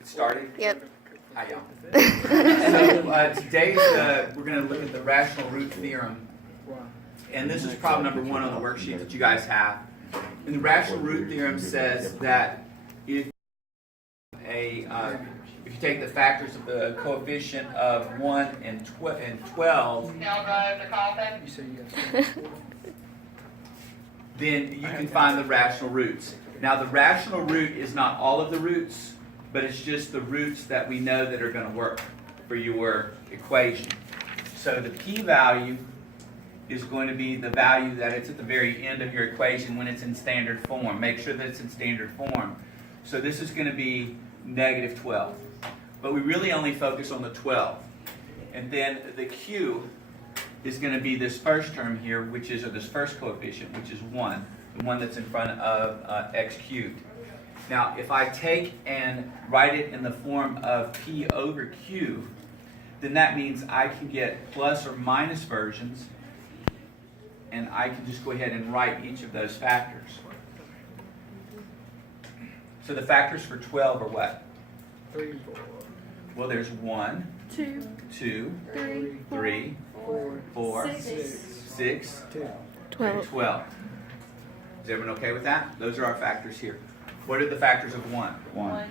It started? Yep. Hi, y'all. So today we're going to look at the rational root theorem. And this is problem number 1 on the worksheet that you guys have. And the rational root theorem says that if you take the factors of the coefficient of 1 and 12, then you can find the rational roots. Now the rational root is not all of the roots, but it's just the roots that we know that are going to work for your equation. So the p-value is going to be the value that it's at the very end of your equation when it's in standard form. Make sure that it's in standard form. So this is going to be negative 12. But we really only focus on the 12. And then the q is going to be this first term here, which is, or this first coefficient, which is 1, the one that's in front of x cubed. Now, if I take and write it in the form of p over q, then that means I can get plus or minus versions, and I can just go ahead and write each of those factors. So the factors for 12 are what? 3, 4. Well, there's 1, 2, 3, 4, 6, 12. and 12. Is everyone okay with that? Those are our factors here. What are the factors of 1? 1.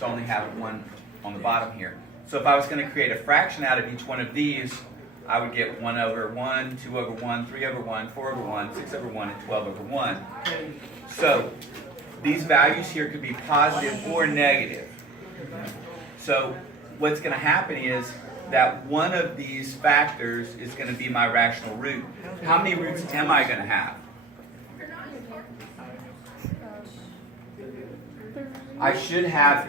So I only have 1 on the bottom here. So if I was going to create a fraction out of each one of these, I would get 1 over 1, 2 over 1, 3 over 1, 4 over 1, 6 over 1, and 12 over 1. So these values here could be positive or negative. So what's going to happen is that one of these factors is going to be my rational root. How many roots am I going to have? I should have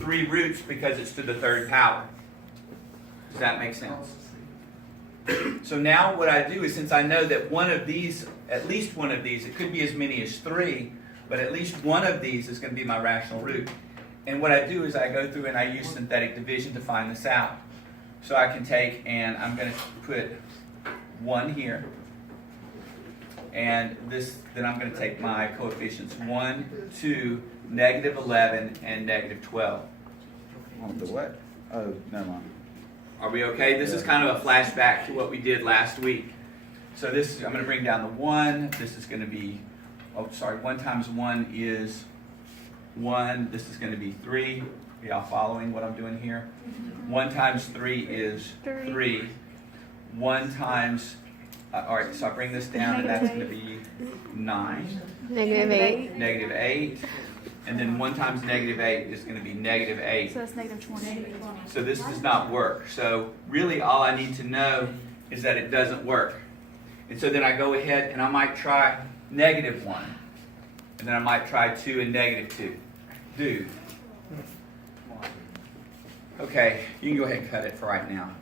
3 roots because it's to the 3rd power. Does that make sense? So now what I do is, since I know that one of these, at least one of these, it could be as many as 3, but at least one of these is going to be my rational root. And what I do is I go through and I use synthetic division to find this out. So I can take and I'm going to put 1 here. And this, then I'm going to take my coefficients 1, 2, negative 11, and negative 12. On the what? Oh, never mind. Are we okay? This is kind of a flashback to what we did last week. So this, I'm going to bring down the 1. This is going to be, 1 times 1 is 1. This is going to be 3. Are y'all following what I'm doing here? 1 times 3 is 3. 1 times, all right, so I bring this down, and that's going to be 9. Negative 8. Negative 8. And then 1 times negative 8 is going to be negative 8. So that's negative 20. So this does not work. So really all I need to know is that it doesn't work. And so then I go ahead and I might try negative 1. And then I might try 2 and negative 2. Dude. Okay, you can go ahead and cut it for right now.